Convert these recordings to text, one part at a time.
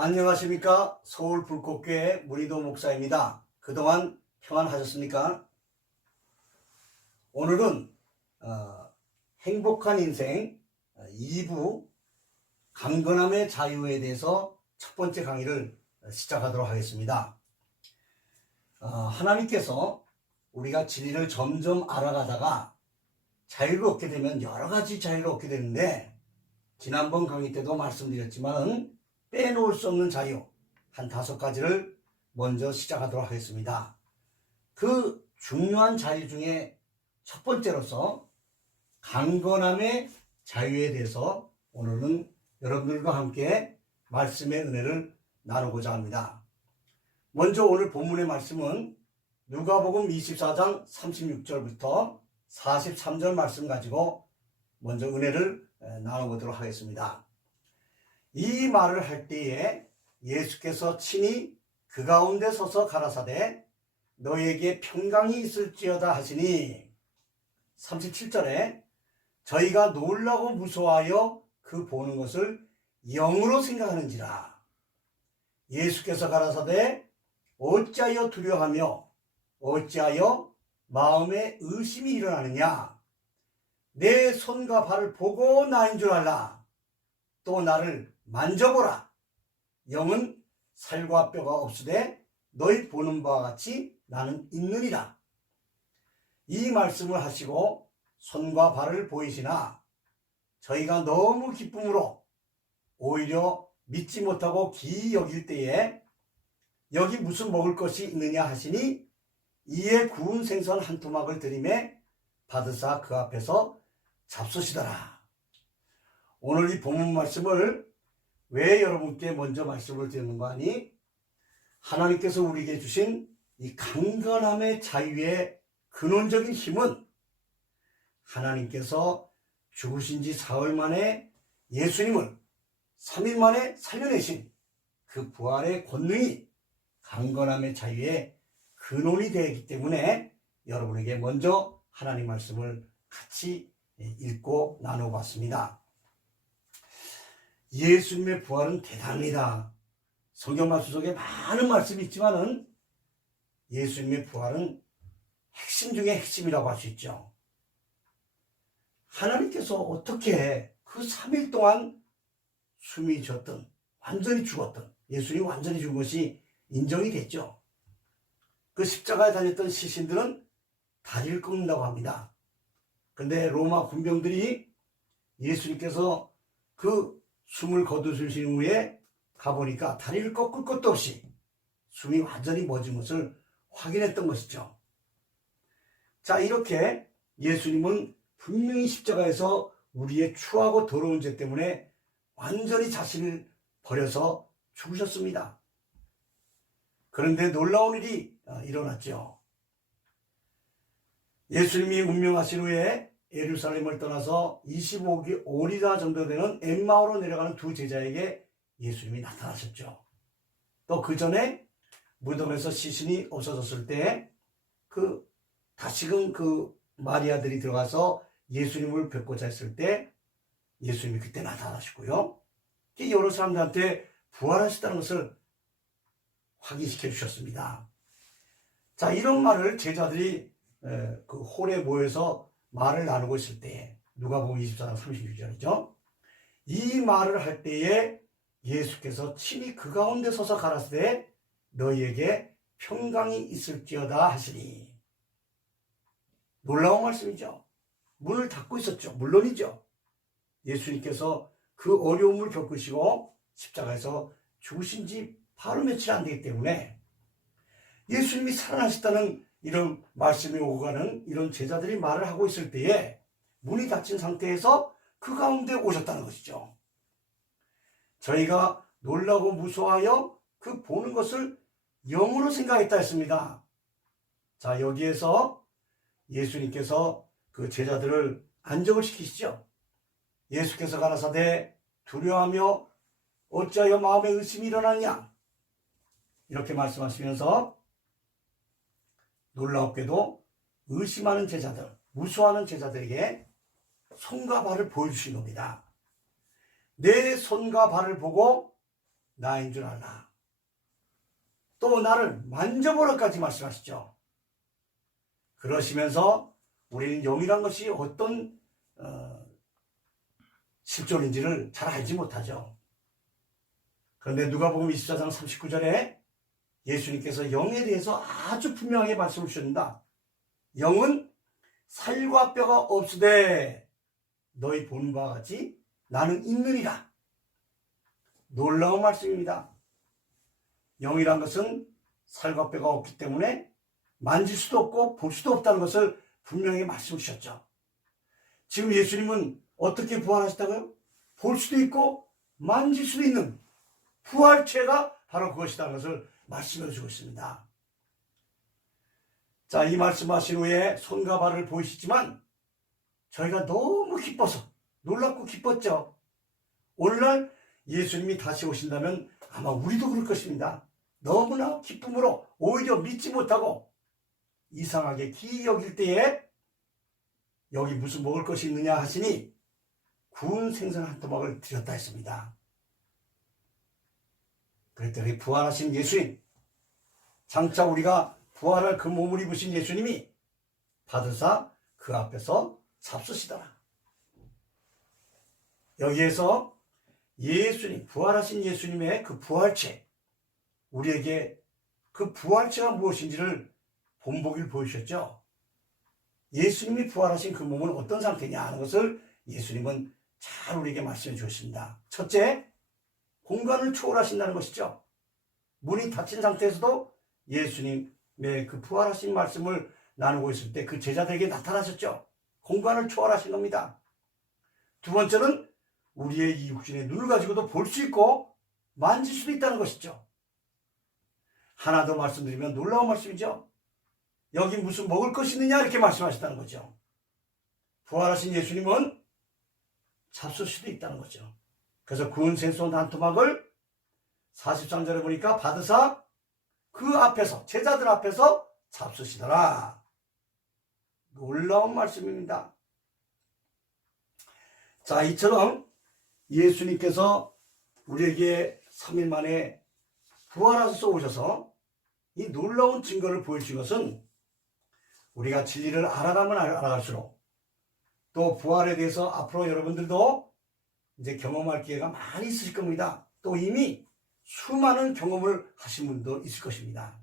안녕하십니까. 서울 불꽃교회 문희도 목사입니다. 그동안 평안하셨습니까? 오늘은 행복한 인생 2부 강건함의 자유에 대해서 첫 번째 강의를 시작하도록 하겠습니다. 하나님께서 우리가 진리를 점점 알아가다가 자유를 얻게 되면 여러 가지 자유를 얻게 되는데, 지난번 강의 때도 말씀드렸지만 빼놓을 수 없는 자유 한 5가지를 먼저 시작하도록 하겠습니다. 그 중요한 자유 중에 첫 번째로서 강건함의 자유에 대해서 오늘은 여러분들과 함께 말씀의 은혜를 나누고자 합니다. 먼저 오늘 본문의 말씀은 누가복음 24장 36절부터 43절 말씀 가지고 먼저 은혜를 나눠보도록 하겠습니다. 이 말을 할 때에 예수께서 친히 그 가운데 서서 가라사대 너에게 평강이 있을지어다 하시니, 37절에 저희가 놀라고 무서워하여 그 보는 것을 영으로 생각하는지라. 예수께서 가라사대 어찌하여 두려워하며 어찌하여 마음에 의심이 일어나느냐. 내 손과 발을 보고 나인 줄 알라. 또 나를 만져보라. 영은 살과 뼈가 없으되 너희 보는 바와 같이 나는 있느니라. 이 말씀을 하시고 손과 발을 보이시나 저희가 너무 기쁨으로 오히려 믿지 못하고 기이 여길 때에 여기 무슨 먹을 것이 있느냐 하시니, 이에 구운 생선 한 토막을 들이매 받으사 그 앞에서 잡수시더라. 오늘 이 본문 말씀을 왜 여러분께 먼저 말씀을 드리는가 하니, 하나님께서 우리에게 주신 이 강건함의 자유의 근원적인 힘은 하나님께서 죽으신 지 사흘 만에 예수님을 3일 만에 살려내신 그 부활의 권능이 강건함의 자유의 근원이 되기 때문에 여러분에게 먼저 하나님 말씀을 같이 읽고 나눠봤습니다. 예수님의 부활은 대단합니다. 성경 말씀 속에 많은 말씀이 있지만은 예수님의 부활은 핵심 중에 핵심이라고 할 수 있죠. 하나님께서 어떻게 그 3일 동안 숨이 쉬었던, 완전히 죽었던, 예수님이 완전히 죽은 것이 인정이 됐죠. 그 십자가에 달렸던 시신들은 다리를 꺾는다고 합니다. 근데 로마 군병들이 예수님께서 그 숨을 거두신 후에 가보니까 다리를 꺾을 것도 없이 숨이 완전히 멎은 것을 확인했던 것이죠. 자, 이렇게 예수님은 분명히 십자가에서 우리의 추하고 더러운 죄 때문에 완전히 자신을 버려서 죽으셨습니다. 그런데 놀라운 일이 일어났죠. 예수님이 운명하신 후에 예루살렘을 떠나서 25오리나 정도 되는 엠마오로 내려가는 두 제자에게 예수님이 나타나셨죠. 또 그 전에 무덤에서 시신이 없어졌을 때 다시금 마리아들이 들어가서 예수님을 뵙고자 했을 때 예수님이 그때 나타나셨고요. 여러 사람들한테 부활하셨다는 것을 확인시켜 주셨습니다. 자, 이런 말을 제자들이 그 홀에 모여서 말을 나누고 있을 때, 누가복음 24장 36절이죠. 이 말을 할 때에 예수께서 친히 그 가운데 서서 가라사대 너희에게 평강이 있을지어다 하시니. 놀라운 말씀이죠. 문을 닫고 있었죠. 물론이죠. 예수님께서 그 어려움을 겪으시고 십자가에서 죽으신 지 바로 며칠 안 되기 때문에 예수님이 살아나셨다는 이런 말씀이 오고 가는 이런 제자들이 말을 하고 있을 때에 문이 닫힌 상태에서 그 가운데 오셨다는 것이죠. 저희가 놀라고 무서워하여 그 보는 것을 영으로 생각했다 했습니다. 자, 여기에서 예수님께서 그 제자들을 안정을 시키시죠. 예수께서 가라사대 두려워하며 어찌하여 마음에 의심이 일어나냐, 이렇게 말씀하시면서 놀랍게도 의심하는 제자들, 무수하는 제자들에게 손과 발을 보여주신 겁니다. 내 손과 발을 보고 나인 줄 알라. 또 나를 만져보라까지 말씀하시죠. 그러시면서 우리는 영이란 것이 어떤 실존인지를 잘 알지 못하죠. 그런데 누가복음 24장 39절에 예수님께서 영에 대해서 아주 분명하게 말씀을 주신다. 영은 살과 뼈가 없으되 너희 보는 바와 같이 나는 있느니라. 놀라운 말씀입니다. 영이란 것은 살과 뼈가 없기 때문에 만질 수도 없고 볼 수도 없다는 것을 분명히 말씀을 주셨죠. 지금 예수님은 어떻게 부활하셨다고요? 볼 수도 있고 만질 수도 있는 부활체가 바로 그것이라는 것을 말씀해 주고 있습니다. 자, 이 말씀하신 후에 손과 발을 보이시지만 저희가 너무 기뻐서 놀랍고 기뻤죠. 오늘날 예수님이 다시 오신다면 아마 우리도 그럴 것입니다. 너무나 기쁨으로 오히려 믿지 못하고 이상하게 기이 여길 때에 여기 무슨 먹을 것이 있느냐 하시니 구운 생선 한 토막을 드렸다 했습니다. 그랬더니 부활하신 예수님, 장차 우리가 부활할 그 몸을 입으신 예수님이 받으사 그 앞에서 잡수시더라. 여기에서 예수님, 부활하신 예수님의 그 부활체, 우리에게 그 부활체가 무엇인지를 본보기를 보여주셨죠. 예수님이 부활하신 그 몸은 어떤 상태냐 하는 것을 예수님은 잘 우리에게 말씀해 주셨습니다. 첫째, 공간을 초월하신다는 것이죠. 문이 닫힌 상태에서도 예수님의 그 부활하신 말씀을 나누고 있을 때 그 제자들에게 나타나셨죠. 공간을 초월하신 겁니다. 두 번째는 우리의 이 육신의 눈을 가지고도 볼 수 있고 만질 수도 있다는 것이죠. 하나 더 말씀드리면 놀라운 말씀이죠. 여기 무슨 먹을 것이 있느냐 이렇게 말씀하셨다는 거죠. 부활하신 예수님은 잡술 수도 있다는 거죠. 그래서 구운 생선 한 토막을 43절에 보니까 받으사 그 앞에서, 제자들 앞에서 잡수시더라. 놀라운 말씀입니다. 자, 이처럼 예수님께서 우리에게 3일 만에 부활하셔서 오셔서 이 놀라운 증거를 보여주신 것은 우리가 진리를 알아가면 알아갈수록 또 부활에 대해서 앞으로 여러분들도 이제 경험할 기회가 많이 있으실 겁니다. 또 이미 수많은 경험을 하신 분도 있을 것입니다.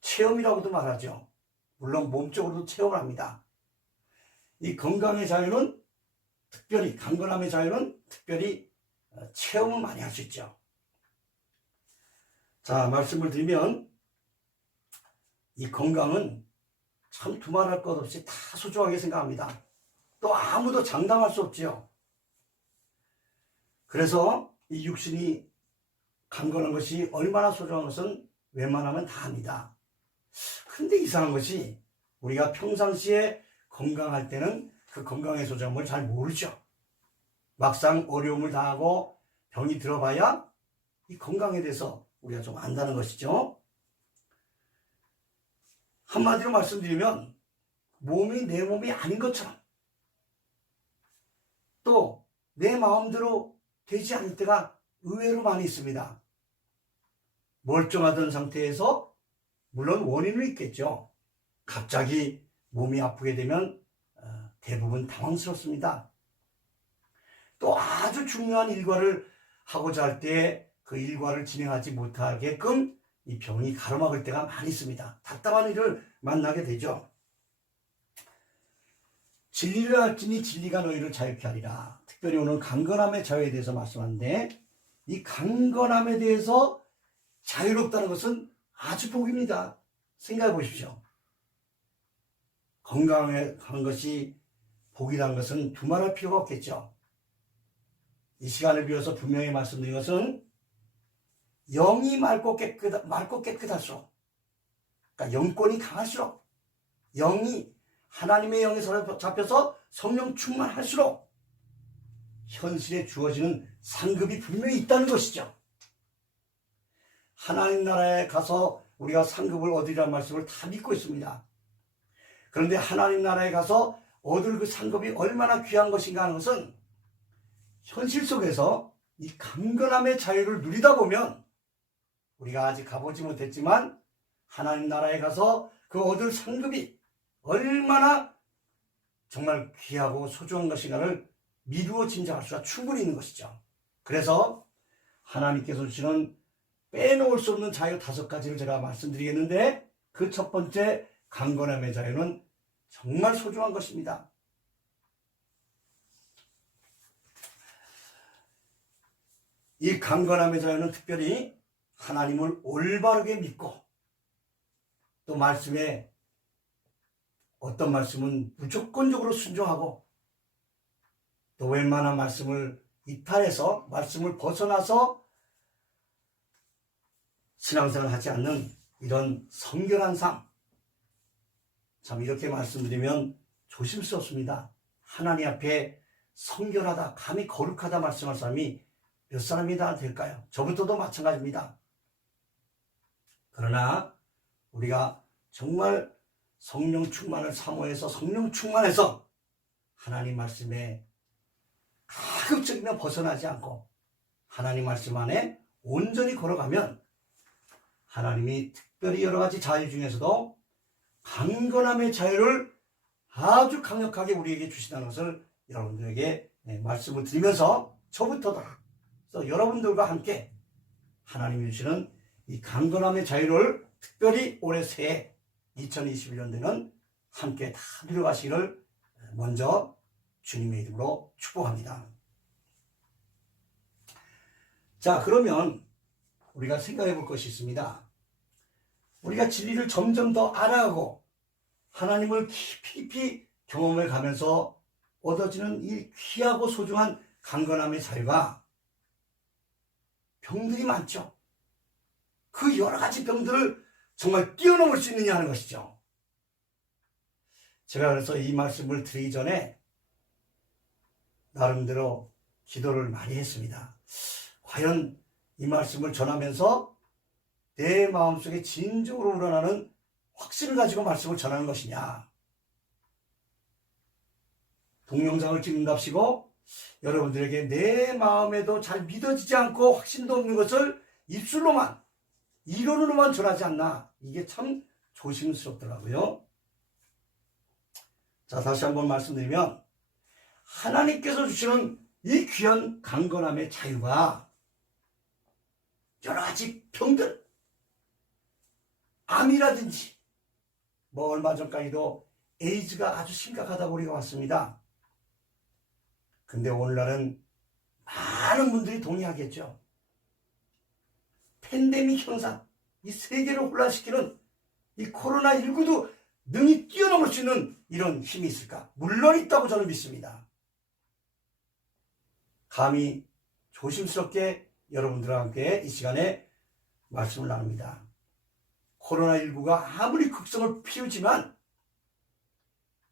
체험이라고도 말하죠. 물론 몸적으로도 체험을 합니다. 이 건강의 자유는 특별히, 강건함의 자유는 특별히 체험을 많이 할 수 있죠. 자, 말씀을 드리면 이 건강은 참 두말할 것 없이 다 소중하게 생각합니다. 또 아무도 장담할 수 없지요. 그래서 이 육신이 강건한 것이 얼마나 소중한 것은 웬만하면 다 압니다. 근데 이상한 것이 우리가 평상시에 건강할 때는 그 건강의 소중함을 잘 모르죠. 막상 어려움을 당하고 병이 들어봐야 이 건강에 대해서 우리가 좀 안다는 것이죠. 한마디로 말씀드리면 몸이 내 몸이 아닌 것처럼 또 내 마음대로 되지 않을 때가 의외로 많이 있습니다. 멀쩡하던 상태에서 물론 원인은 있겠죠. 갑자기 몸이 아프게 되면 대부분 당황스럽습니다. 또 아주 중요한 일과를 하고자 할 때 그 일과를 진행하지 못하게끔 이 병이 가로막을 때가 많이 있습니다. 답답한 일을 만나게 되죠. 진리를 알지니 진리가 너희를 자유케 하리라. 특별히 오늘 강건함의 자유에 대해서 말씀하는데 이 강건함에 대해서 자유롭다는 것은 아주 복입니다. 생각해 보십시오. 건강한 것이 복이라는 것은 두말할 필요가 없겠죠. 이 시간을 비워서 분명히 말씀드린 것은 영이 맑고 깨끗할수록, 그러니까 영권이 강할수록, 영이 하나님의 영에 잡혀서 성령 충만할수록 현실에 주어지는 상급이 분명히 있다는 것이죠. 하나님 나라에 가서 우리가 상급을 얻으리라는 말씀을 다 믿고 있습니다. 그런데 하나님 나라에 가서 얻을 그 상급이 얼마나 귀한 것인가 하는 것은 현실 속에서 이 강건함의 자유를 누리다 보면 우리가 아직 가보지 못했지만 하나님 나라에 가서 그 얻을 상급이 얼마나 정말 귀하고 소중한 것인가를 미루어 짐작할 수가 충분히 있는 것이죠. 그래서 하나님께서 주시는 빼놓을 수 없는 자유 5가지를 제가 말씀드리겠는데, 그 첫 번째 강건함의 자유는 정말 소중한 것입니다. 이 강건함의 자유는 특별히 하나님을 올바르게 믿고, 또 말씀에 어떤 말씀은 무조건적으로 순종하고, 또 웬만한 말씀을 이탈해서 말씀을 벗어나서 신앙생활을 하지 않는 이런 성결한 삶. 참 이렇게 말씀드리면 조심스럽습니다. 하나님 앞에 성결하다, 감히 거룩하다 말씀할 사람이 몇 사람이 다 될까요? 저부터도 마찬가지입니다. 그러나 우리가 정말 성령 충만을 사모해서 성령 충만해서 하나님 말씀에 가급적이면 벗어나지 않고 하나님 말씀 안에 온전히 걸어가면 하나님이 특별히 여러 가지 자유 중에서도 강건함의 자유를 아주 강력하게 우리에게 주신다는 것을 여러분들에게 말씀을 드리면서, 저부터도 그래서 여러분들과 함께 하나님이 주시는 이 강건함의 자유를 특별히 올해 새해 2021년도에는 함께 다 누려가시기를 먼저 주님의 이름으로 축복합니다. 자, 그러면 우리가 생각해 볼 것이 있습니다. 우리가 진리를 점점 더 알아가고 하나님을 깊이 경험해 가면서 얻어지는 이 귀하고 소중한 강건함의 자유가 병들이 많죠. 그 여러 가지 병들을 정말 뛰어넘을 수 있느냐 하는 것이죠. 제가 그래서 이 말씀을 드리기 전에 나름대로 기도를 많이 했습니다. 과연 이 말씀을 전하면서 내 마음속에 진정으로 우러나는 확신을 가지고 말씀을 전하는 것이냐. 동영상을 찍는답시고 여러분들에게 내 마음에도 잘 믿어지지 않고 확신도 없는 것을 입술로만, 이론으로만 전하지 않나. 이게 참 조심스럽더라고요. 자, 다시 한번 말씀드리면 하나님께서 주시는 이 귀한 강건함의 자유가 여러 가지 병들, 암이라든지 뭐 얼마 전까지도 에이즈가 아주 심각하다고 우리가 왔습니다. 근데 오늘날은 많은 분들이 동의하겠죠. 팬데믹 현상, 이 세계를 혼란시키는 이 코로나19도 능히 뛰어넘을 수 있는 이런 힘이 있을까? 물론 있다고 저는 믿습니다. 감히 조심스럽게 여러분들과 함께 이 시간에 말씀을 나눕니다. 코로나19가 아무리 극성을 피우지만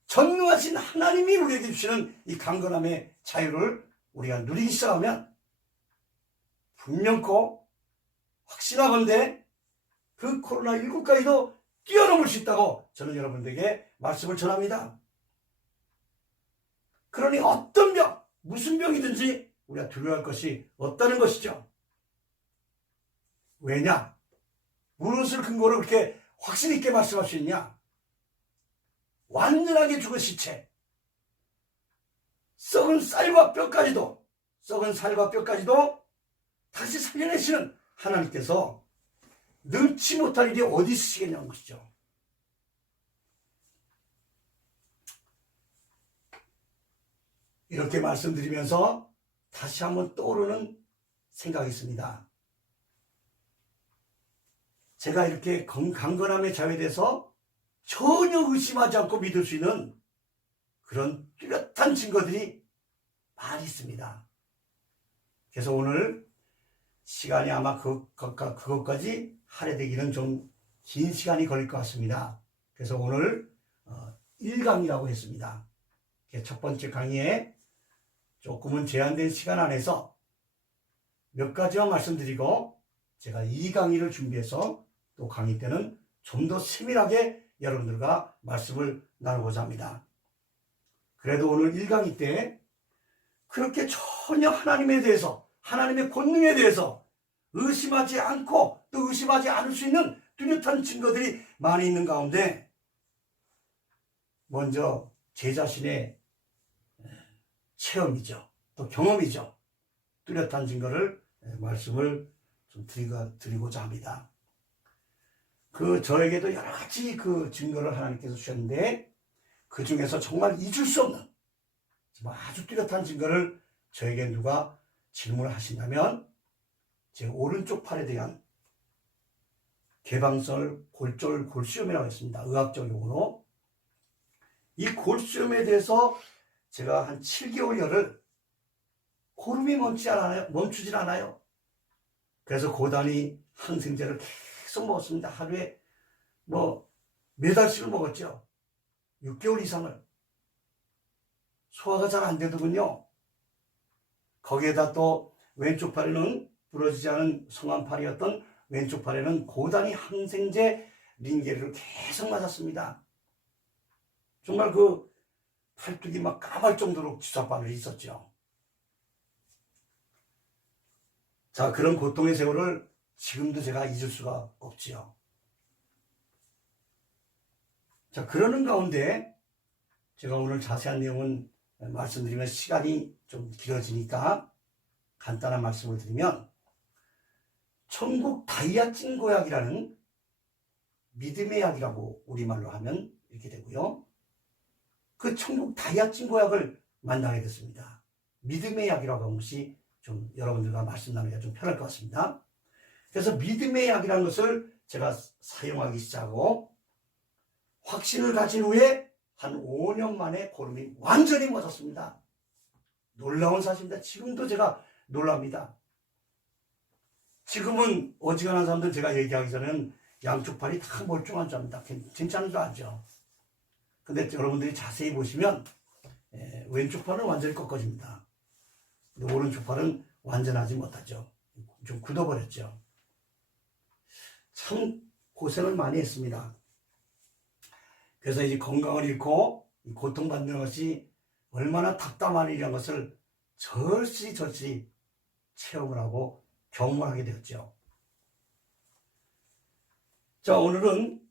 전능하신 하나님이 우리에게 주시는 이 강건함의 자유를 우리가 누리기 시작하면 분명코 확신하건대 그 코로나19까지도 뛰어넘을 수 있다고 저는 여러분들에게 말씀을 전합니다. 그러니 어떤 병, 무슨 병이든지 우리가 두려워할 것이 없다는 것이죠. 왜냐? 무엇을 근거로 그렇게 확신 있게 말씀할 수 있냐? 완전하게 죽은 시체, 썩은 살과 뼈까지도 다시 살려내시는 하나님께서 능치 못할 일이 어디 있으시겠냐는 것이죠. 이렇게 말씀드리면서 다시 한번 떠오르는 생각이 있습니다. 제가 이렇게 강건함의 자유에 대해서 전혀 의심하지 않고 믿을 수 있는 그런 뚜렷한 증거들이 많이 있습니다. 그래서 오늘 시간이 아마 그것까지 할애되기는 좀 긴 시간이 걸릴 것 같습니다. 그래서 오늘 1강이라고 했습니다. 첫 번째 강의에 조금은 제한된 시간 안에서 몇 가지만 말씀드리고 제가 2강의를 준비해서 또 강의 때는 좀 더 세밀하게 여러분들과 말씀을 나누고자 합니다. 그래도 오늘 1강의 때 그렇게 전혀 하나님에 대해서 하나님의 권능에 대해서 의심하지 않고 또 의심하지 않을 수 있는 뚜렷한 증거들이 많이 있는 가운데 먼저 제 자신의 체험이죠. 또 경험이죠. 뚜렷한 증거를 말씀을 좀 드리고자 합니다. 저에게도 여러 가지 증거를 하나님께서 주셨는데 그 중에서 정말 잊을 수 없는 아주 뚜렷한 증거를 저에게 누가 질문을 하신다면 제 오른쪽 팔에 대한 개방설 골절 골수염이라고 했습니다. 의학적 용어로. 이 골수염에 대해서 제가 한 7개월여를 고름이 멈추질 않아요. 그래서 고단위 항생제를 계속 먹었습니다. 하루에 몇 알씩을 먹었죠. 6개월 이상을. 소화가 잘 안 되더군요. 거기에다 또 왼쪽 팔에는 부러지지 않은 성한팔이었던 왼쪽 팔에는 고단위 항생제 링게르를 계속 맞았습니다. 정말 팔뚝이 막 까말 정도로 주사바늘이 있었죠. 자, 그런 고통의 세월을 지금도 제가 잊을 수가 없지요. 자, 그러는 가운데 제가 오늘 자세한 내용은 말씀드리면 시간이 좀 길어지니까 간단한 말씀을 드리면 천국 다이아진 고약이라는 믿음의 약이라고 우리말로 하면 이렇게 되고요. 그 천국 다이아진 고약을 만나게 됐습니다. 믿음의 약이라고 하는 것이 좀 여러분들과 말씀 나누기가 좀 편할 것 같습니다. 그래서 믿음의 약이라는 것을 제가 사용하기 시작하고 확신을 가진 후에 한 5년 만에 고름이 완전히 멎었습니다. 놀라운 사실입니다. 지금도 제가 놀랍니다. 지금은 어지간한 사람들 제가 얘기하기 전에는 양쪽 팔이 다 멀쩡한 줄 압니다. 괜찮은 줄 알죠. 근데 여러분들이 자세히 보시면 왼쪽 팔은 완전히 꺾어집니다. 근데 오른쪽 팔은 완전하지 못하죠. 좀 굳어버렸죠. 참 고생을 많이 했습니다. 그래서 이제 건강을 잃고 고통받는 것이 얼마나 답답한 일이라는 것을 절실히 체험을 하고 경험을 하게 되었죠. 자, 오늘은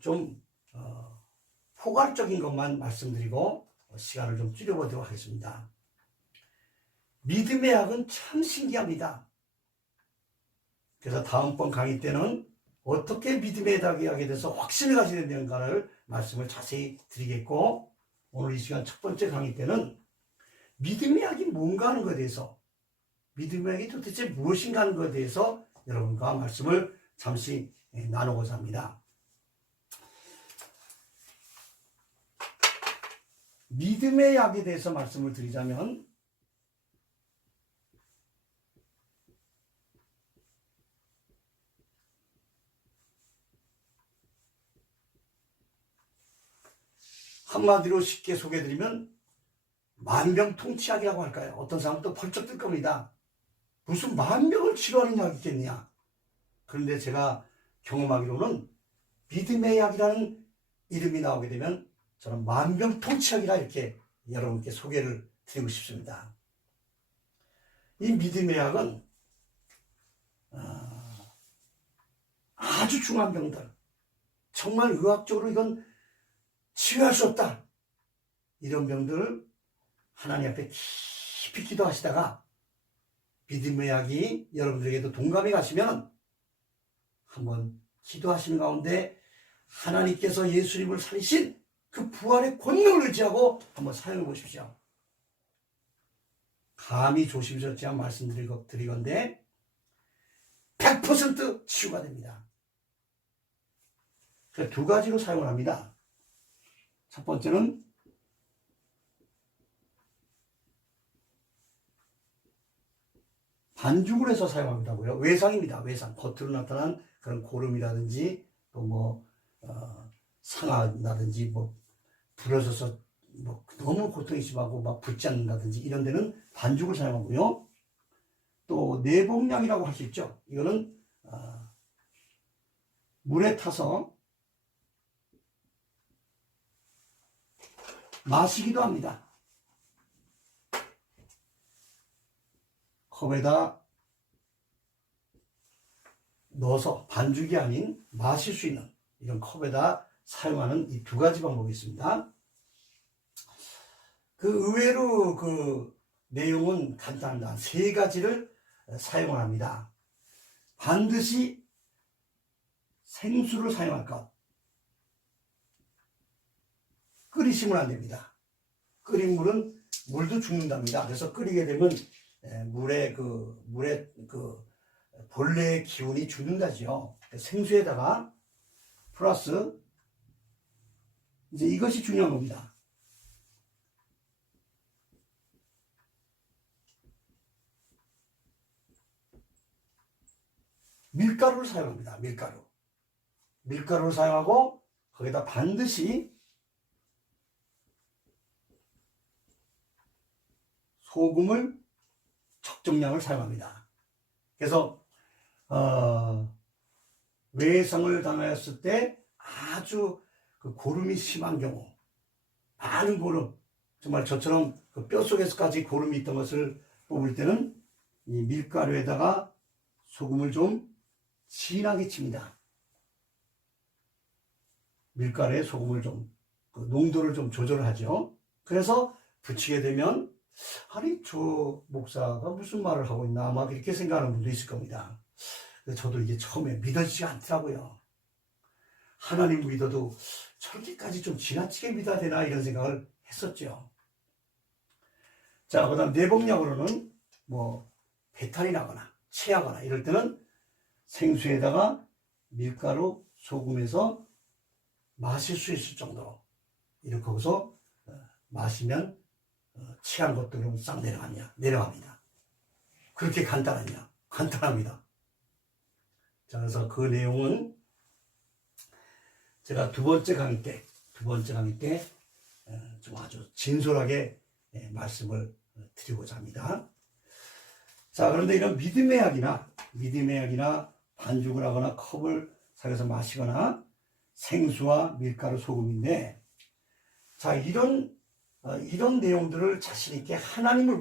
좀 포괄적인 것만 말씀드리고 시간을 좀 줄여보도록 하겠습니다. 믿음의 약은 참 신기합니다. 그래서 다음번 강의 때는 어떻게 믿음의 약에 대해서 확신을 가지게 되는가를 말씀을 자세히 드리겠고, 오늘 이 시간 첫 번째 강의 때는 믿음의 약이 뭔가 하는 것에 대해서, 믿음의 약이 도대체 무엇인가 하는 것에 대해서 여러분과 말씀을 잠시 나누고자 합니다. 믿음의 약에 대해서 말씀을 드리자면 한마디로 쉽게 소개해드리면 만병통치약이라고 할까요? 어떤 사람은 또 벌쩍 뜰 겁니다. 무슨 만병을 치료하는 약이 있겠냐? 그런데 제가 경험하기로는 믿음의 약이라는 이름이 나오게 되면 저는 만병통치약이라 이렇게 여러분께 소개를 드리고 싶습니다. 이 믿음의 약은 아주 중한 병들, 정말 의학적으로 이건 치유할 수 없다, 이런 병들을 하나님 앞에 깊이 기도하시다가 믿음의 약이 여러분들에게도 동감해 가시면 한번 기도하시는 가운데 하나님께서 예수님을 살리신 그 부활의 권능을 의지하고 한번 사용해 보십시오. 감히 조심스럽지만 말씀드리건데 100% 치유가 됩니다. 그래서 두 가지로 사용을 합니다. 첫 번째는 반죽을 해서 사용합니다고요. 외상입니다. 외상. 겉으로 나타난 그런 고름이라든지 또 상하다든지 부러져서 너무 고통이 심하고 막 붓지 않는다든지 이런 데는 반죽을 사용하고요. 또 내복약이라고 할 수 있죠. 이거는 물에 타서 마시기도 합니다. 컵에다 넣어서 반죽이 아닌 마실 수 있는 이런 컵에다 사용하는 이 두 가지 방법이 있습니다. 그 의외로 그 내용은 간단합니다. 세 가지를 사용합니다. 반드시 생수를 사용할 것. 끓이시면 안 됩니다. 끓인 물은 물도 죽는답니다. 그래서 끓이게 되면 물의 본래의 기운이 죽는다죠. 생수에다가 플러스 이제 이것이 중요한 겁니다. 밀가루를 사용합니다. 밀가루를 사용하고 거기다 반드시 소금을 적정량을 사용합니다. 그래서 외상을 당하였을 때 아주 그 고름이 심한 경우, 많은 고름, 정말 저처럼 그 뼛속에서까지 고름이 있던 것을 뽑을 때는 이 밀가루에다가 소금을 좀 진하게 칩니다. 밀가루에 소금을 좀, 그 농도를 좀 조절을 하죠. 그래서 붙이게 되면, 아니, 저 목사가 무슨 말을 하고 있나, 아마 그렇게 생각하는 분도 있을 겁니다. 저도 이게 처음에 믿어지지 않더라고요. 하나님 믿어도 저렇게까지 좀 지나치게 믿어야 되나, 이런 생각을 했었죠. 자, 그 다음 내복약으로는 배탈이 나거나, 체하거나, 이럴 때는 생수에다가 밀가루, 소금에서 마실 수 있을 정도로 이렇게 하고서 마시면 취한 것들은 싹 내려갑니다. 그렇게 간단합니다. 자, 그래서 그 내용은 제가 두 번째 강의 때 좀 아주 진솔하게 말씀을 드리고자 합니다. 자, 그런데 이런 믿음의 약이나 반죽을 하거나 컵을 사용해서 마시거나 생수와 밀가루, 소금인데, 자, 이런 내용들을 자신있게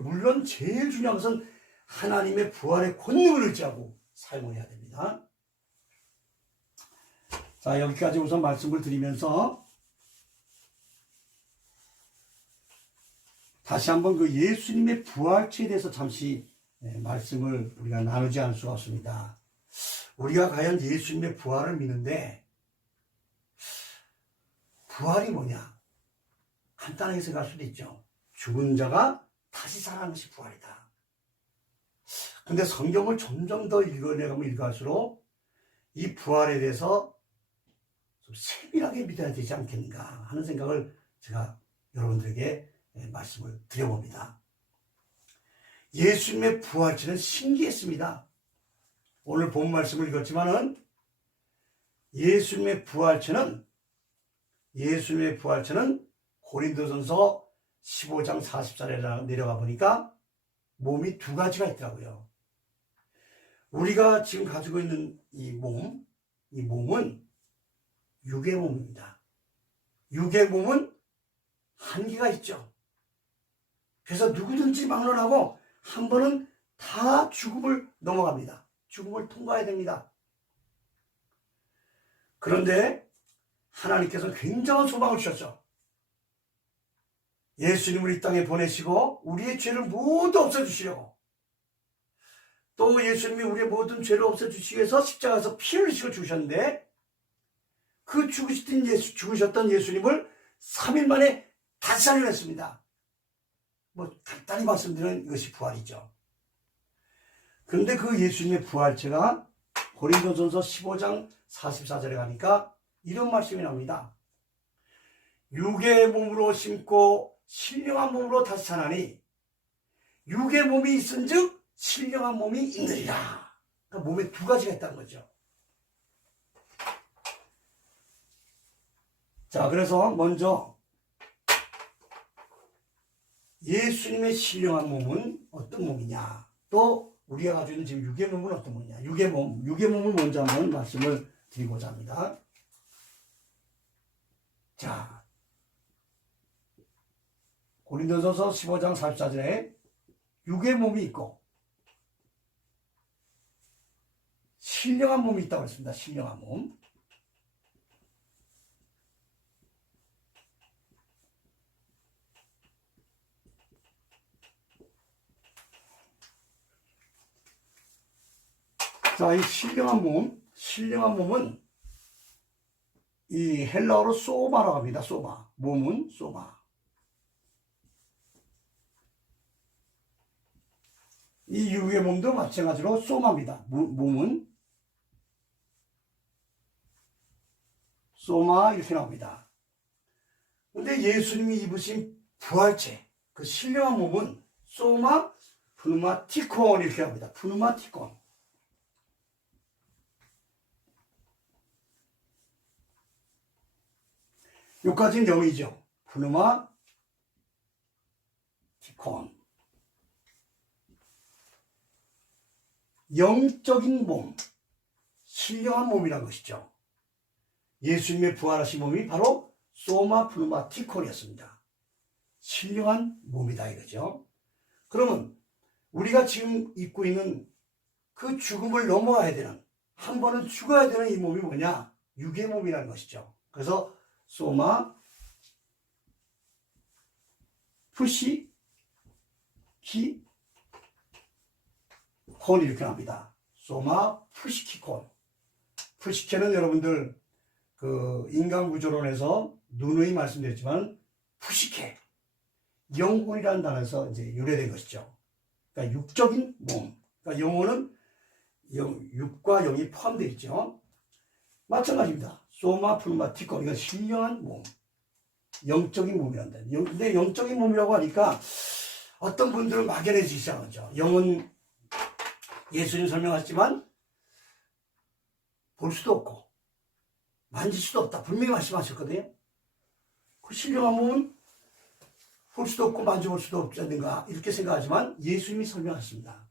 물론 제일 중요한 것은 하나님의 부활의 권능을 의지하고 사용을 해야 됩니다. 자, 여기까지 우선 말씀을 드리면서 다시 한번 그 예수님의 부활체에 대해서 잠시 말씀을 우리가 나누지 않을 수가 없습니다. 우리가 과연 예수님의 부활을 믿는데 부활이 뭐냐? 간단하게 생각할 수도 있죠. 죽은 자가 다시 살아나는 것이 부활이다. 근데 성경을 점점 더 읽어내가면 읽을수록 이 부활에 대해서 좀 세밀하게 믿어야 되지 않겠는가 하는 생각을 제가 여러분들에게 말씀을 드려봅니다. 예수님의 부활체는 신기했습니다. 오늘 본 말씀을 읽었지만은 예수님의 부활체는 고린도전서 15장 40절에 내려가 보니까 몸이 두 가지가 있더라고요. 우리가 지금 가지고 있는 이 몸은 육의 몸입니다. 육의 몸은 한계가 있죠. 그래서 누구든지 막론하고 한 번은 다 죽음을 넘어갑니다. 죽음을 통과해야 됩니다. 그런데 하나님께서 굉장한 소망을 주셨죠. 예수님을 이 땅에 보내시고 우리의 죄를 모두 없애주시려고, 또 예수님이 우리의 모든 죄를 없애주시기 위해서 십자가에서 피 흘리시고 죽으셨는데, 그 죽으셨던 예수님을 3일 만에 다시 살려냈습니다. 간단히 말씀드리는 이것이 부활이죠. 그런데 그 예수님의 부활체가 고린도전서 15장 44절에 가니까 이런 말씀이 나옵니다. 육의 몸으로 심고 신령한 몸으로 다시 사나니 육의 몸이 있은즉 신령한 몸이 있느니라. 그러니까 몸에 두 가지가 있다는 거죠. 자, 그래서 먼저 예수님의 신령한 몸은 어떤 몸이냐, 또 우리가 가지고 있는 지금 육의 몸은 어떤 몸이냐, 육의 몸을 먼저 한번 말씀을 드리고자 합니다. 자, 고린도전서 15장 44절에 육의 몸이 있고 신령한 몸이 있다고 했습니다. 신령한 몸. 자, 이 신령한 몸은 이 헬라어로 소마라고 합니다. 소마. 몸은 소마. 이 육의 몸도 마찬가지로 소마입니다. 몸은 소마 이렇게 나옵니다. 근데 예수님이 입으신 부활체, 그 신령한 몸은 소마 푸누마티콘 이렇게 합니다. 푸누마티콘. 여기까지는 영이죠. 푸누마티콘. 영적인 몸, 신령한 몸이라는 것이죠. 예수님의 부활하신 몸이 바로 소마 푸누마티콘이었습니다. 신령한 몸이다 이거죠. 그러면 우리가 지금 입고 있는 그 죽음을 넘어가야 되는, 한 번은 죽어야 되는 이 몸이 뭐냐? 육의 몸이라는 것이죠. 그래서 소마 푸시키 콘 이렇게 합니다. 소마 푸시키콘. 푸시케는 여러분들 그 인간구조론에서 누누이 말씀드렸지만 푸시케 영혼이라는 단어에서 이제 유래된 것이죠. 그러니까 육적인 몸. 그러니까 영혼은 육과 영이 포함되어 있죠. 마찬가지입니다. 소마 푸누마티콘 이건 신령한 몸. 영적인 몸이란다. 근데 영적인 몸이라고 하니까 어떤 분들은 막연해지기 시작하죠. 영은 예수님 설명하셨지만 볼 수도 없고 만질 수도 없다. 분명히 말씀하셨거든요. 그 신령한 몸은 볼 수도 없고 만져볼 수도 없지 않는가 이렇게 생각하지만 예수님이 설명하셨습니다.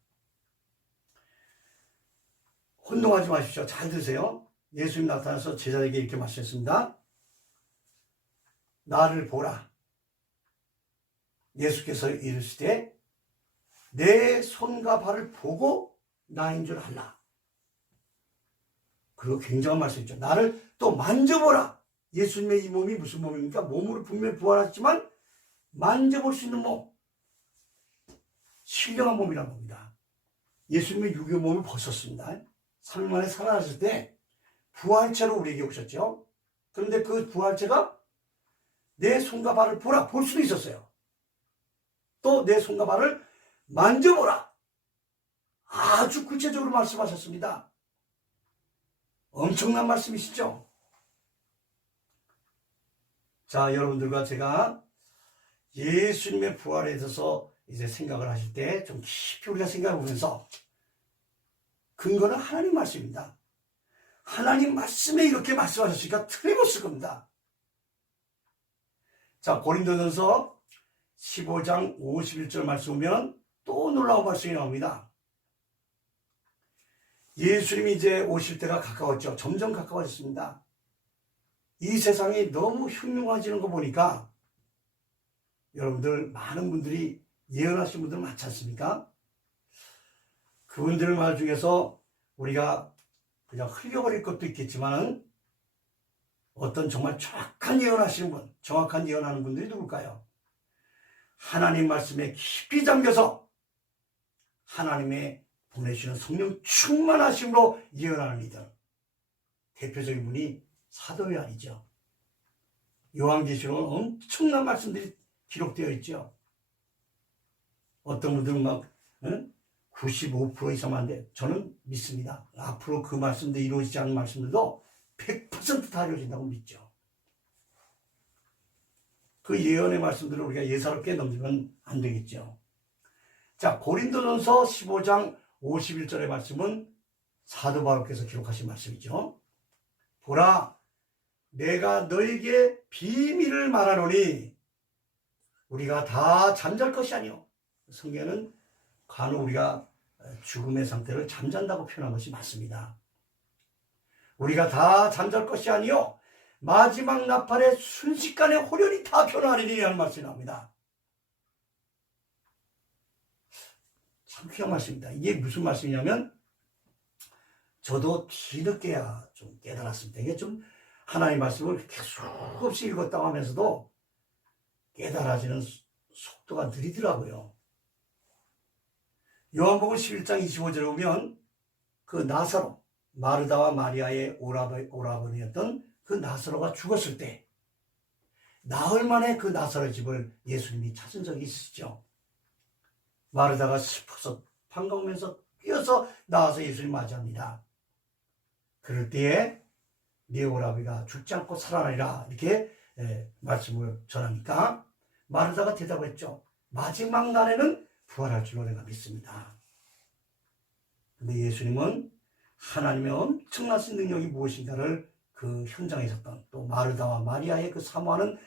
혼동하지 마십시오. 잘 들으세요. 예수님 나타나서 제자에게 이렇게 말씀했습니다. 나를 보라. 예수께서 이르시되 내 손과 발을 보고 나인 줄 알라. 그리고 굉장한 말씀이죠. 나를 또 만져보라. 예수님의 이 몸이 무슨 몸입니까? 몸으로 분명히 부활했지만 만져볼 수 있는 몸. 신령한 몸이라는 겁니다. 예수님의 육의 몸을 벗었습니다. 3일 만에 살아나실 때 부활체로 우리에게 오셨죠. 그런데 그 부활체가 내 손과 발을 보라. 볼 수도 있었어요. 또 내 손과 발을 만져보라. 아주 구체적으로 말씀하셨습니다. 엄청난 말씀이시죠? 자, 여러분들과 제가 예수님의 부활에 대해서 이제 생각을 하실 때 좀 깊이 우리가 생각해 보면서 근거는 하나님 말씀입니다. 하나님 말씀에 이렇게 말씀하셨으니까 틀림없을 겁니다. 자, 고린도전서 15장 51절 말씀 보면 또 놀라운 말씀이 나옵니다. 예수님이 이제 오실 때가 가까웠죠. 점점 가까워졌습니다. 이 세상이 너무 흉흉해지는 거 보니까 여러분들 많은 분들이 예언하신 분들 많지 않습니까? 그분들 말 중에서 우리가 그냥 흘려버릴 것도 있겠지만 어떤 정말 정확한 예언하시는 분, 정확한 예언하는 분들이 누굴까요? 하나님 말씀에 깊이 잠겨서 하나님의 보내시는 성령 충만하심으로 예언하는 이들. 대표적인 분이 사도 요한이죠. 요한계시록은 엄청난 말씀들이 기록되어 있죠. 어떤 분들은 막 95% 이상 한데 저는 믿습니다. 앞으로 그 말씀도 이루어지지 않은 말씀들도 100% 다 이루어진다고 믿죠. 그 예언의 말씀들을 우리가 예사롭게 넘기면 안 되겠죠. 자, 고린도전서 15장 51절의 말씀은 사도 바울께서 기록하신 말씀이죠. 보라, 내가 너에게 비밀을 말하노니 우리가 다 잠잘 것이 아니오. 성경은 간혹 우리가 죽음의 상태를 잠잔다고 표현한 것이 맞습니다. 우리가 다 잠잘 것이 아니오. 마지막 나팔에 순식간에 호련히 다 변화하리라는 말씀이 나옵니다. 참 귀한 말씀입니다. 이게 무슨 말씀이냐면 저도 뒤늦게야 좀 깨달았습니다. 이게 좀 하나님의 말씀을 계속 없이 읽었다고 하면서도 깨달아지는 속도가 느리더라고요. 요한복음 11장 25절에 보면 그 나사로, 마르다와 마리아의 오라버니였던 그 나사로가 죽었을 때 나흘 만에 그 나사로의 집을 예수님이 찾은 적이 있으시죠. 마르다가 슬퍼서 반가우면서 뛰어서 나와서 예수님 맞이합니다. 그럴 때에 네 오라비가 죽지 않고 살아나리라 이렇게 말씀을 전하니까 마르다가 대답했죠. 마지막 날에는 부활할 줄로 내가 믿습니다. 근데 예수님은 하나님의 엄청나신 능력이 무엇인가를 그 현장에 있었던 또 마르다와 마리아의 그 사모하는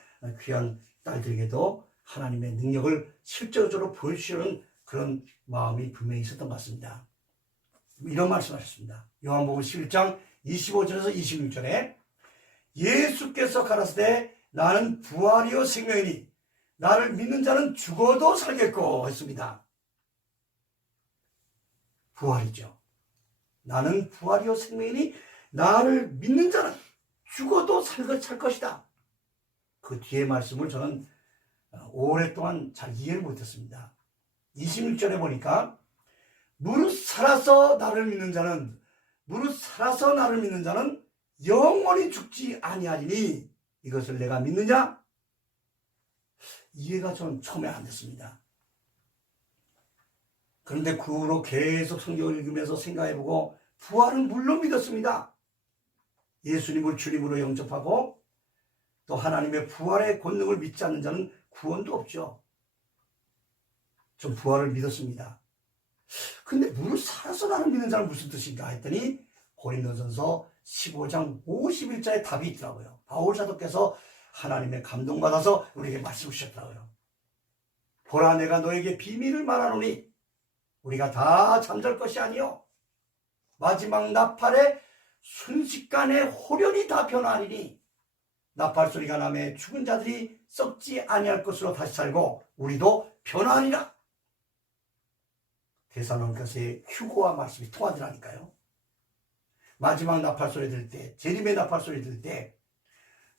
귀한 딸들에게도 하나님의 능력을 실제적으로 보여주시는 그런 마음이 분명히 있었던 것 같습니다. 이런 말씀하셨습니다. 요한복음 11장 25절에서 26절에 예수께서 가라사대 나는 부활이요 생명이니 나를 믿는 자는 죽어도 살겠고 했습니다. 부활이죠. 나는 부활이요 생명이니 나를 믿는 자는 죽어도 살 것이다. 그 뒤에 말씀을 저는 오랫동안 잘 이해를 못했습니다. 26절에 보니까 무릇 살아서 나를 믿는 자는 영원히 죽지 아니하리니 이것을 내가 믿느냐? 이해가 저는 처음에 안 됐습니다. 그런데 그 후로 계속 성경을 읽으면서 생각해보고 부활은 물론 믿었습니다. 예수님을 주님으로 영접하고 또 하나님의 부활의 권능을 믿지 않는 자는 구원도 없죠. 전 부활을 믿었습니다. 근데 무릇 살아서 나를 믿는 자는 무슨 뜻인가 했더니 고린도전서 15장 51절에 답이 있더라고요. 바울 사도께서 하나님의 감동받아서 우리에게 말씀 주셨더라고요. 보라 내가 너에게 비밀을 말하노니 우리가 다 잠잘 것이 아니요 마지막 나팔에 순식간에 호련히 다 변하리니 나팔 소리가 나매 죽은 자들이 썩지 아니할 것으로 다시 살고 우리도 변하리라. 데살로니가서의 휴거와 말씀이 통하더라니까요. 마지막 나팔 소리 들을 때, 재림의 나팔 소리 들을 때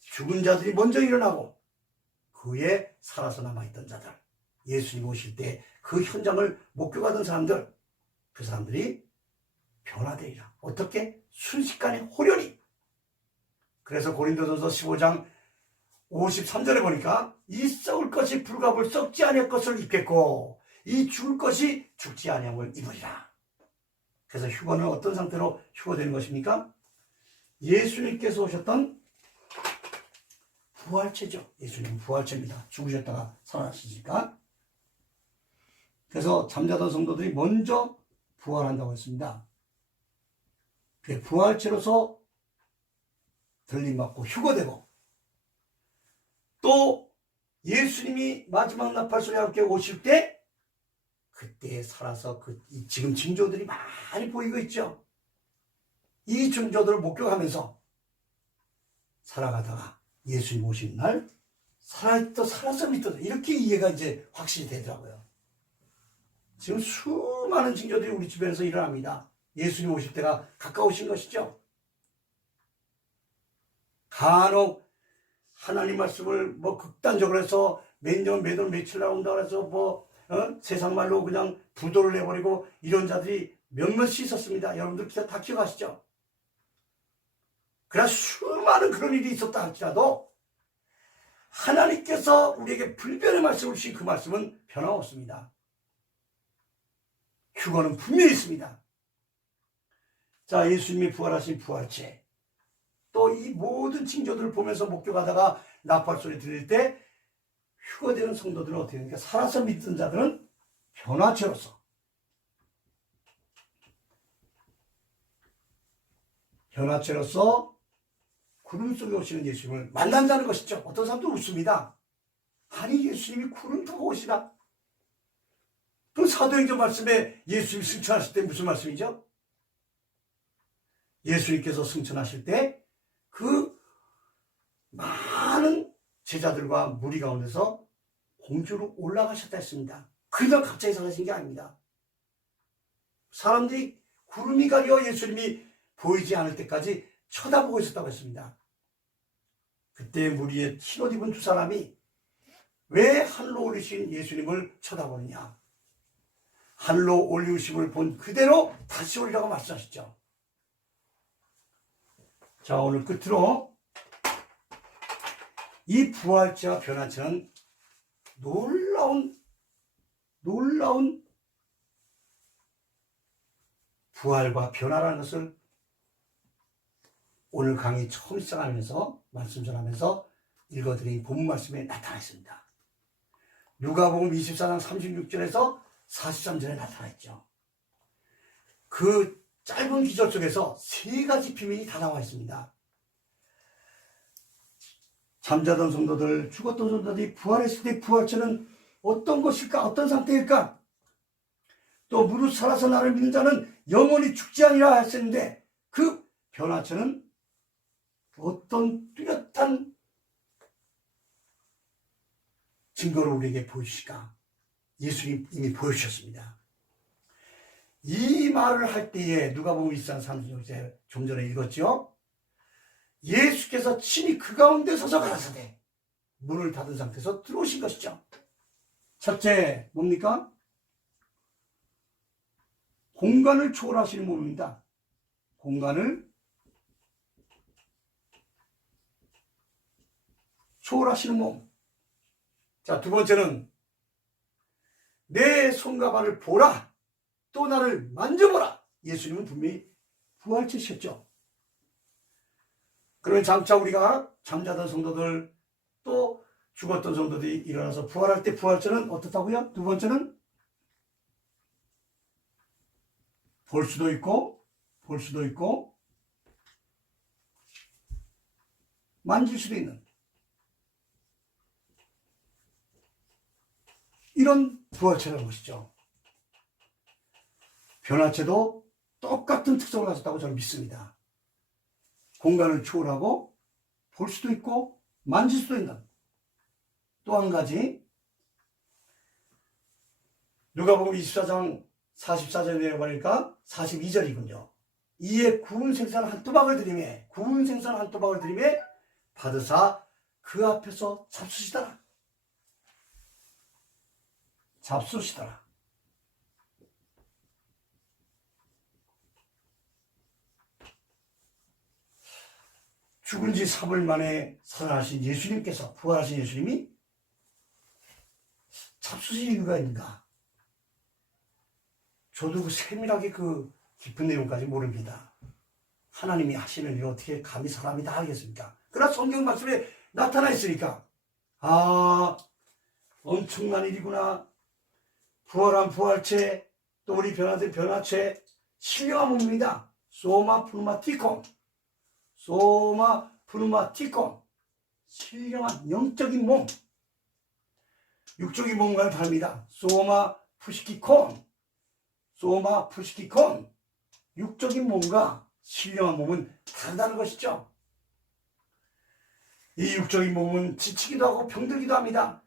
죽은 자들이 먼저 일어나고 그에 살아서 남아있던 자들, 예수님 오실 때 그 현장을 목격하던 사람들, 그 사람들이 변화되리라. 어떻게? 순식간에 호련히. 그래서 고린도전서 15장 53절에 보니까 이 썩을 것이 불갑을 썩지 아니할 것을 입겠고 이 죽을 것이 죽지 아니함을 입으리라. 그래서 휴거는 어떤 상태로 휴거되는 것입니까? 예수님께서 오셨던 부활체죠. 예수님은 부활체입니다. 죽으셨다가 살아나시니까. 그래서 잠자던 성도들이 먼저 부활한다고 했습니다. 그 부활체로서 들림받고 휴거되고 또 예수님이 마지막 나팔 소리와 함께 오실 때 그때 살아서 지금 징조들이 많이 보이고 있죠. 이 징조들을 목격하면서 살아가다가 예수님 오신 날 살아서 믿더라. 이렇게 이해가 이제 확실히 되더라고요. 지금 수많은 징조들이 우리 주변에서 일어납니다. 예수님 오실 때가 가까우신 것이죠. 간혹 하나님 말씀을 극단적으로 해서 몇 년, 몇 월, 며칠 나온다고 해서 세상 말로 그냥 부도를 내버리고 이런 자들이 몇몇이 있었습니다. 여러분들 다 기억하시죠? 그러나 수많은 그런 일이 있었다 할지라도 하나님께서 우리에게 불변의 말씀을 주신 그 말씀은 변함없습니다. 휴거는 분명히 있습니다. 자, 예수님이 부활하신 부활체, 또 이 모든 징조들을 보면서 목격하다가 나팔 소리 들릴 때 휴거되는 성도들은 어떻게 됩니까? 살아서 믿던 자들은 변화체로서 구름 속에 오시는 예수님을 만난다는 것이죠. 어떤 사람도 웃습니다. 아니 예수님이 구름 타고 오시다. 그럼 사도행전 말씀에 예수님이 승천하실 때 무슨 말씀이죠? 예수님께서 승천하실 때 그 많은 제자들과 무리 가운데서 공주로 올라가셨다 했습니다. 그냥 갑자기 사라진 게 아닙니다. 사람들이 구름이 가려 예수님이 보이지 않을 때까지 쳐다보고 있었다고 했습니다. 그때 무리의 흰옷 입은 두 사람이 왜 하늘로 올리신 예수님을 쳐다보느냐? 하늘로 올리우심을 본 그대로 다시 오리라고 말씀하셨죠. 자, 오늘 끝으로 이 부활체와 변화체는 놀라운 부활과 변화라는 것을 오늘 강의 처음 시작하면서 말씀 전하면서 읽어드린 본문 말씀에 나타나 있습니다. 누가복음 24장 36절에서 43절에 나타나 있죠. 그 짧은 기절 속에서 세 가지 비밀이 다 나와 있습니다. 잠자던 성도들, 죽었던 성도들이 부활했을 때 부활체는 어떤 것일까? 어떤 상태일까? 또 무릇 살아서 나를 믿는 자는 영원히 죽지 아니라 하셨는데 그 변화체는 어떤 뚜렷한 증거를 우리에게 보여주실까? 예수님 이미 보여주셨습니다. 이 말을 할 때에 누가복음 24장 36절 좀 전에 읽었죠? 예수께서 친히 그 가운데 서서 가라사대 문을 닫은 상태에서 들어오신 것이죠. 첫째 뭡니까? 공간을 초월하시는 몸입니다. 공간을 초월하시는 몸. 자, 두 번째는 내 손과 발을 보라. 또 나를 만져보라. 예수님은 분명히 부활체셨죠. 그러면 장차 우리가 잠자던 성도들 또 죽었던 성도들이 일어나서 부활할 때 부활체는 어떻다고요? 두 번째는 볼 수도 있고 만질 수도 있는 이런 부활체라는 것이죠. 변화체도 똑같은 특성을 가졌다고 저는 믿습니다. 공간을 초월하고 볼 수도 있고 만질 수도 있는. 또 한 가지 누가복음 24장 44절에 내려가니까 42절이군요. 이에 구운 생선 한 토막을 들이매 받으사 그 앞에서 잡수시더라. 죽은 지 3일 만에 살아나신 예수님께서, 부활하신 예수님이 잡수실 이유가 있는가? 저도 그 세밀하게 그 깊은 내용까지 모릅니다. 하나님이 하시는 일을 어떻게 감히 사람이 다 알겠습니까? 그러나 성경 말씀에 나타나 있으니까 엄청난 일이구나. 부활한 부활체, 또 우리 변화된 변화체, 신령한 몸입니다. 소마 푸누마티콘, 신령한 영적인 몸. 육적인 몸과는 다릅니다. 소마 푸시키콘, 육적인 몸과 신령한 몸은 다르다는 것이죠. 이 육적인 몸은 지치기도 하고 병들기도 합니다.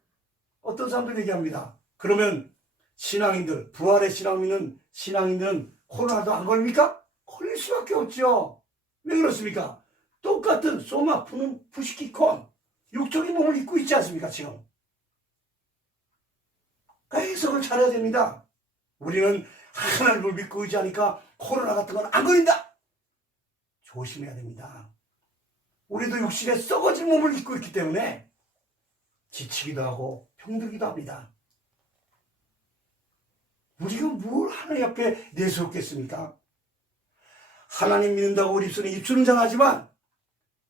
어떤 사람들 얘기합니다. 그러면 신앙인들, 부활의 신앙 믿는 신앙인들은 코로나도 안 걸립니까? 걸릴 수밖에 없죠. 왜 그렇습니까? 똑같은 소마 푸시키콘, 육적인 몸을 입고 있지 않습니까, 지금? 해석을 잘해야 됩니다. 우리는 하나님을 믿고 의지하니까 코로나 같은 건 안 걸린다. 조심해야 됩니다. 우리도 육신에 썩어진 몸을 입고 있기 때문에 지치기도 하고 병들기도 합니다. 우리가 뭘 하나님 앞에 내세웠겠습니까? 하나님 믿는다고 우리 입술은 장하지만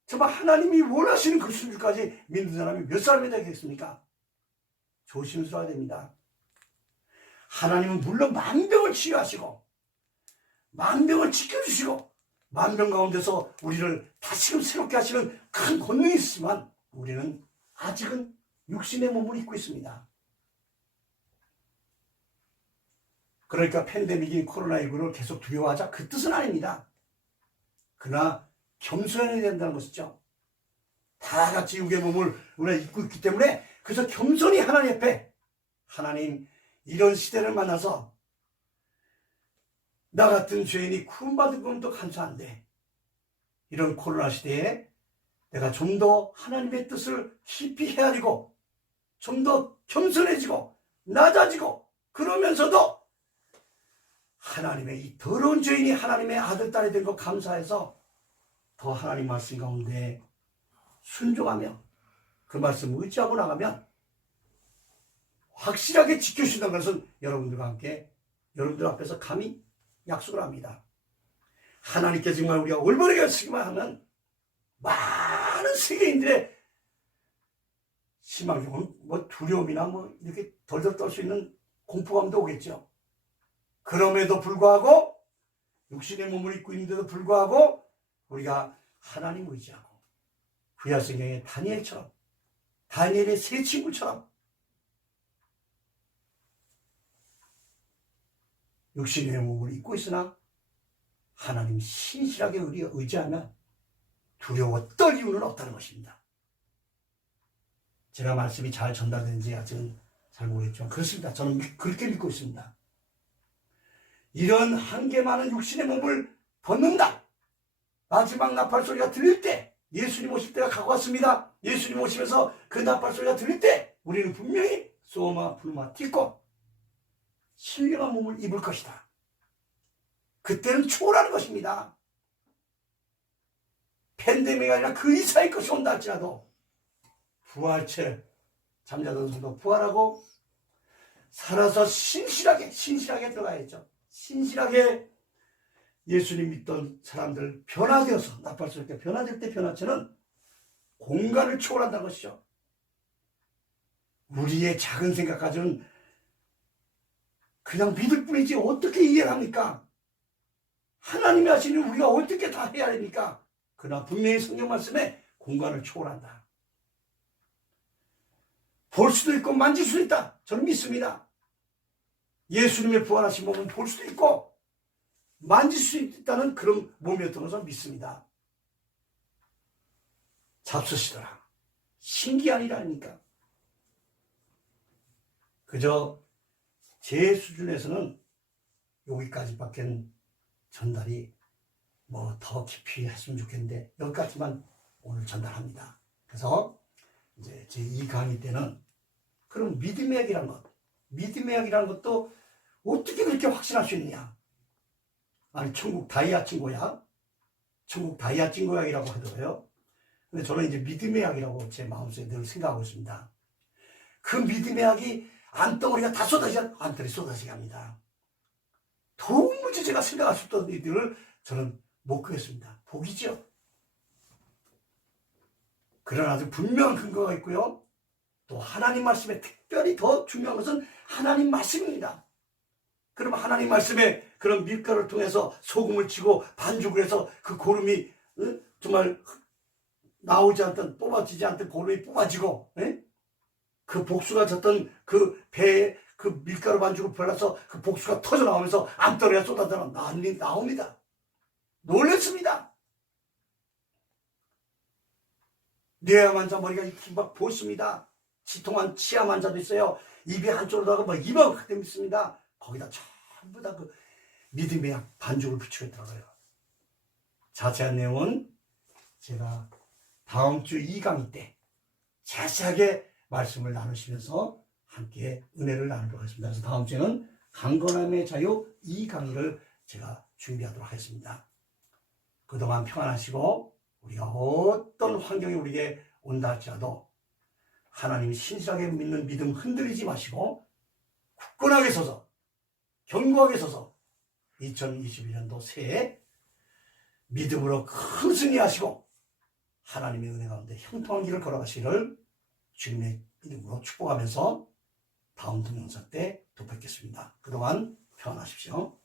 정말 하나님이 원하시는 그 수준까지 믿는 사람이 몇 사람이 되겠습니까? 조심스러워야 됩니다. 하나님은 물론 만병을 치유하시고 만병을 지켜주시고 만병 가운데서 우리를 다시금 새롭게 하시는 큰 권능이 있지만 우리는 아직은 육신의 몸을 입고 있습니다. 그러니까 팬데믹인 코로나19를 계속 두려워하자 그 뜻은 아닙니다. 그러나 겸손해야 된다는 것이죠. 다 같이 육의 몸을 우리가 입고 있기 때문에 그래서 겸손히 하나님 앞에 하나님 이런 시대를 만나서 나 같은 죄인이 구원받은 건 또 감사한데 이런 코로나 시대에 내가 좀 더 하나님의 뜻을 깊이 헤아리고 좀 더 겸손해지고 낮아지고 그러면서도 하나님의 이 더러운 죄인이 하나님의 아들, 딸이 된 것 감사해서 더 하나님 말씀 가운데 순종하며 그 말씀 의지하고 나가면 확실하게 지켜주신다는 것은 여러분들과 함께 여러분들 앞에서 감히 약속을 합니다. 하나님께 정말 우리가 올바르게 하시기만 하면 많은 세계인들의 심하게는 뭐 두려움이나 뭐 이렇게 덜덜 떨 수 있는 공포감도 오겠죠. 그럼에도 불구하고 육신의 몸을 입고 있는데도 불구하고 우리가 하나님 의지하고 구약성경의 다니엘처럼 다니엘의 세 친구처럼 육신의 몸을 입고 있으나 하나님 신실하게 우리가 의지하면 두려워 떨 이유는 없다는 것입니다. 제가 말씀이 잘 전달되는지 아직은 잘 모르겠지만 그렇습니다. 저는 그렇게 믿고 있습니다. 이런 한계 많은 육신의 몸을 벗는다. 마지막 나팔 소리가 들릴 때 예수님 오실 때가 가까웠습니다. 예수님 오시면서 그 나팔 소리가 들릴 때 우리는 분명히 소마 불마 딛고 신령한 몸을 입을 것이다. 그때는 초월하는 것입니다. 팬데믹이 아니라 그 이상의 것이 온다 할지라도 부활체 잠자던 성도 부활하고 살아서 신실하게 들어가야죠. 신실하게 예수님 믿던 사람들 변화되어서 나팔소리 때 변화될 때 변화체는 공간을 초월한다는 것이죠. 우리의 작은 생각 가지고는 그냥 믿을 뿐이지 어떻게 이해를 합니까? 하나님이 하시는 우리가 어떻게 다 해야 됩니까? 그러나 분명히 성경 말씀에 공간을 초월한다. 볼 수도 있고 만질 수도 있다. 저는 믿습니다. 예수님의 부활하신 몸은 볼 수도 있고 만질 수 있다는 그런 몸이었던 것을 믿습니다. 잡수시더라. 신기한 일 아닙니까? 그저 제 수준에서는 여기까지밖에 전달이 뭐 더 깊이 했으면 좋겠는데 여기까지만 오늘 전달합니다. 그래서 이제 제 2강의 때는 그럼 믿음의 약이라는 것, 믿음의 약이라는 것도 어떻게 그렇게 확신할 수 있느냐? 아니 천국 다이아 친구약, 천국 다이아 친구약이라고 하더라고요. 근데 저는 이제 믿음의 약이라고 제 마음속에 늘 생각하고 있습니다. 그 믿음의 약이 안덩어리가 다 안덩어리 쏟아지게 합니다. 도무지 제가 생각할 수 없던 일들을 저는 못 구했습니다. 복이죠. 그러나 아주 분명한 근거가 있고요. 또 하나님 말씀에 특별히 더 중요한 것은 하나님 말씀입니다. 그러면 하나님 말씀에 그런 밀가루를 통해서 소금을 치고 반죽을 해서 그 고름이 정말 나오지 않던 뽑아지지 않던 고름이 뽑아지고 그 복수가 졌던 그 배에 그 밀가루 반죽을 발라서 그 복수가 터져 나오면서 암덩어리가 쏟아져 나옵니다. 놀랬습니다. 뇌암 환자 머리가 이렇게 막 부었습니다. 치통한 치암 환자도 있어요. 입이 한쪽으로 나가고 막 이만하게 있습니다. 거기다 전부 다 그 믿음의 약 반죽을 붙이고 있더라고요. 자세한 내용은 제가 다음 주 2강의 때 자세하게 말씀을 나누시면서 함께 은혜를 나누도록 하겠습니다. 그래서 다음 주에는 강건함의 자유 2강의를 제가 준비하도록 하겠습니다. 그동안 평안하시고 우리가 어떤 환경이 우리에게 온다 할지라도 하나님 신실하게 믿는 믿음 흔들리지 마시고 굳건하게 서서 견고하게 서서 2021년도 새해 믿음으로 큰 승리하시고 하나님의 은혜 가운데 형통한 길을 걸어가시기를 주님의 이름으로 축복하면서 다음 동영상 때 또 뵙겠습니다. 그동안 평안하십시오.